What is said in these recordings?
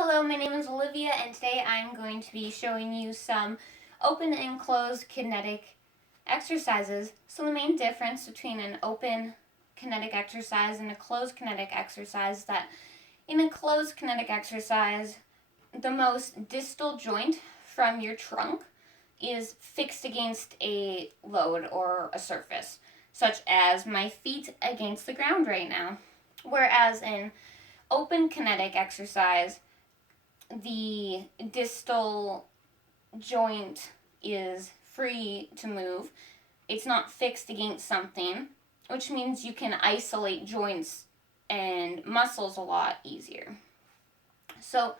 Hello, my name is Olivia, and today I'm going to be showing you some open and closed kinetic exercises. So the main difference between an open kinetic exercise and a closed kinetic exercise is that in a closed kinetic exercise, the most distal joint from your trunk is fixed against a load or a surface, such as my feet against the ground right now. Whereas in open kinetic exercise, the distal joint is free to move. It's not fixed against something, which means you can isolate joints and muscles a lot easier. So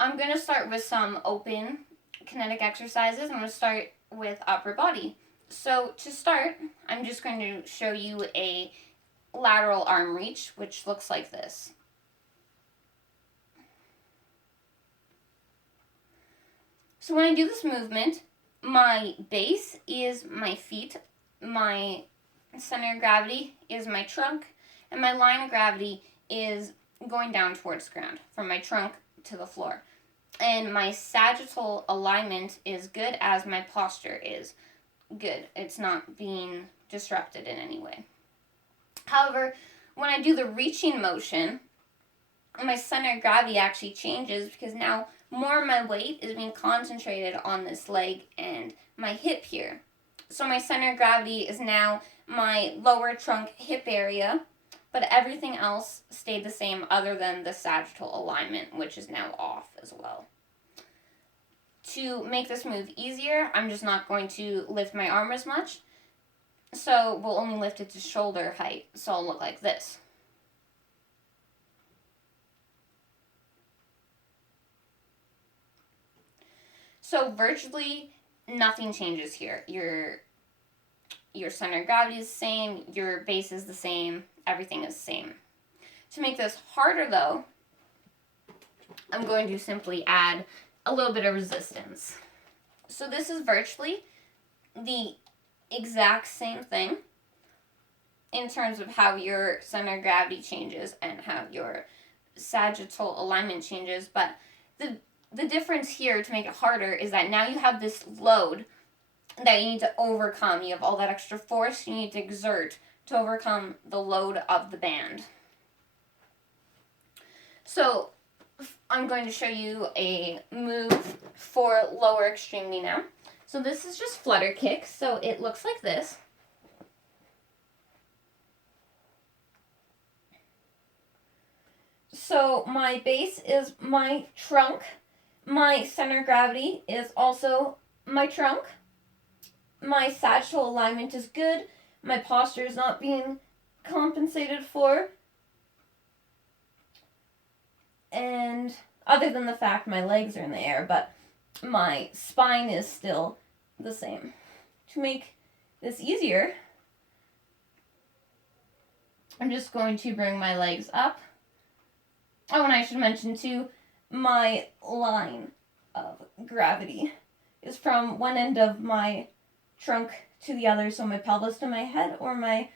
I'm going to start with some open kinetic exercises. I'm going to start with upper body. So to start, I'm just going to show you a lateral arm reach, which looks like this. So when I do this movement, my base is my feet, my center of gravity is my trunk, and my line of gravity is going down towards the ground, from my trunk to the floor. And my sagittal alignment is good as my posture is good. It's not being disrupted in any way. However, when I do the reaching motion, my center of gravity actually changes because now more of my weight is being concentrated on this leg and my hip here. So my center of gravity is now my lower trunk hip area, but everything else stayed the same other than the sagittal alignment, which is now off as well. To make this move easier, I'm just not going to lift my arm as much. So we'll only lift it to shoulder height, so it'll look like this. So virtually nothing changes here. Your center of gravity is the same, your base is the same, everything is the same. To make this harder though, I'm going to simply add a little bit of resistance. So this is virtually the exact same thing in terms of how your center of gravity changes and how your sagittal alignment changes, but the difference here to make it harder is that now you have this load that you need to overcome. You have all that extra force you need to exert to overcome the load of the band. So I'm going to show you a move for lower extremity now. So this is just flutter kick. So it looks like this. So my base is my trunk. My center of gravity is also my trunk. My sagittal alignment is good. My posture is not being compensated for. And other than the fact my legs are in the air, but my spine is still the same. To make this easier, I'm just going to bring my legs up. Oh, and I should mention too, my line of gravity is from one end of my trunk to the other, so my pelvis to my head or my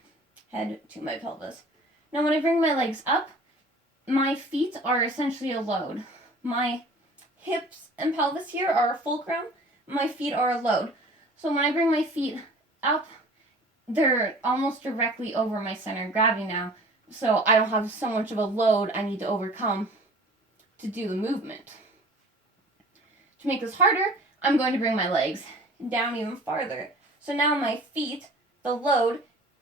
head to my pelvis. Now when I bring my legs up, my feet are essentially a load. My hips and pelvis here are a fulcrum, my feet are a load. So when I bring my feet up, they're almost directly over my center of gravity now, so I don't have so much of a load I need to overcome to do the movement. To make this harder, I'm going to bring my legs down even farther. So now my feet, the load,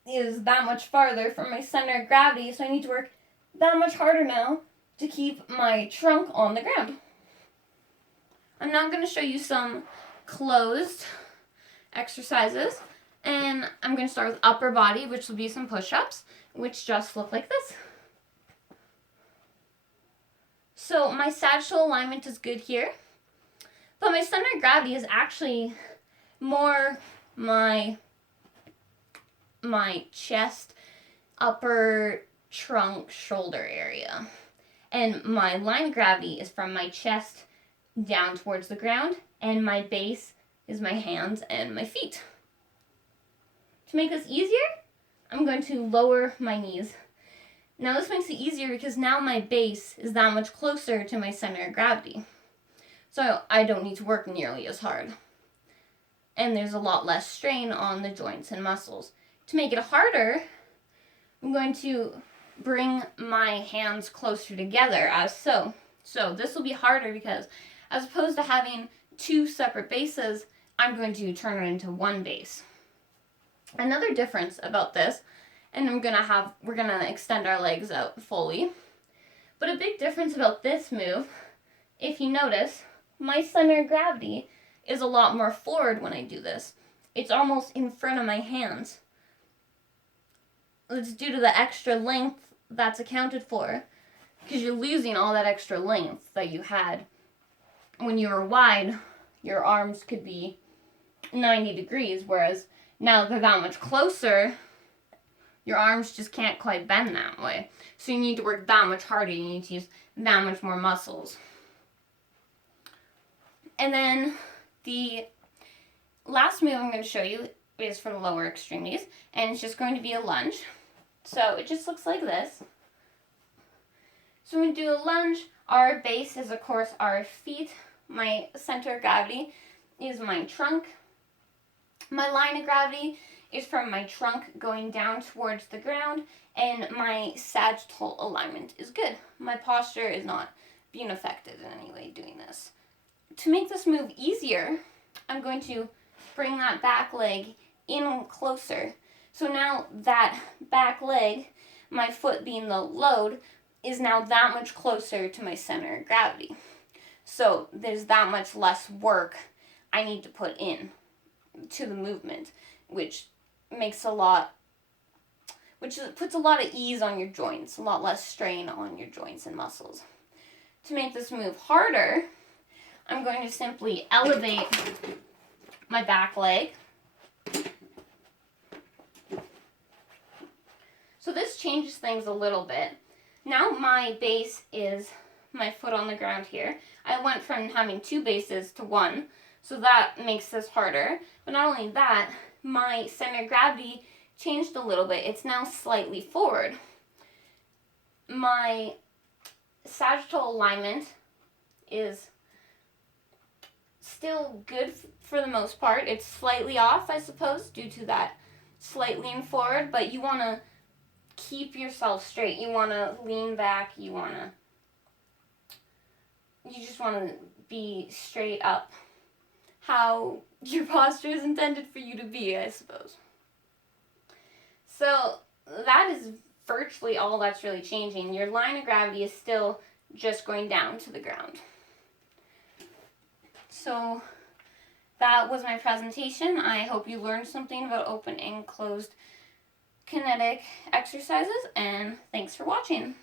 is that much farther from my center of gravity, so I need to work that much harder now to keep my trunk on the ground. I'm now going to show you some closed exercises, and I'm going to start with upper body, which will be some push-ups, which just look like this. So my sagittal alignment is good here, but my center of gravity is actually more my chest, upper trunk, shoulder area. And my line of gravity is from my chest down towards the ground, and my base is my hands and my feet. To make this easier, I'm going to lower my knees Now this makes it easier because now my base is that much closer to my center of gravity. So I don't need to work nearly as hard. And there's a lot less strain on the joints and muscles. To make it harder, I'm going to bring my hands closer together as so. So this will be harder because as opposed to having two separate bases, I'm going to turn it into one base. Another difference about this, and we're gonna extend our legs out fully. But a big difference about this move, if you notice, my center of gravity is a lot more forward when I do this. It's almost in front of my hands. It's due to the extra length that's accounted for, because you're losing all that extra length that you had. When you were wide, your arms could be 90 degrees, whereas now they're that much closer, your arms just can't quite bend that way. So you need to work that much harder. You need to use that much more muscles. And then the last move I'm going to show you is for the lower extremities, and it's just going to be a lunge. So it just looks like this. So when we do a lunge, our base is, of course, our feet. My center of gravity is my trunk. My line of gravity is from my trunk going down towards the ground, and my sagittal alignment is good. My posture is not being affected in any way doing this. To make this move easier, I'm going to bring that back leg in closer. So now that back leg, my foot being the load, is now that much closer to my center of gravity. So there's that much less work I need to put in to the movement, which puts a lot of ease on your joints, a lot less strain on your joints and muscles. To make this move harder, I'm going to simply elevate my back leg. So this changes things a little bit. Now my base is my foot on the ground here. I went from having two bases to one, so that makes this harder. But not only that, my center of gravity changed a little bit. It's now slightly forward. My sagittal alignment is still good for the most part. It's slightly off, I suppose, due to that slight lean forward, but you want to keep yourself straight. You want to lean back. You just want to be straight up. How your posture is intended for you to be, I suppose. So that is virtually all that's really changing. Your line of gravity is still just going down to the ground. So that was my presentation. I hope you learned something about open and closed kinetic exercises, and thanks for watching.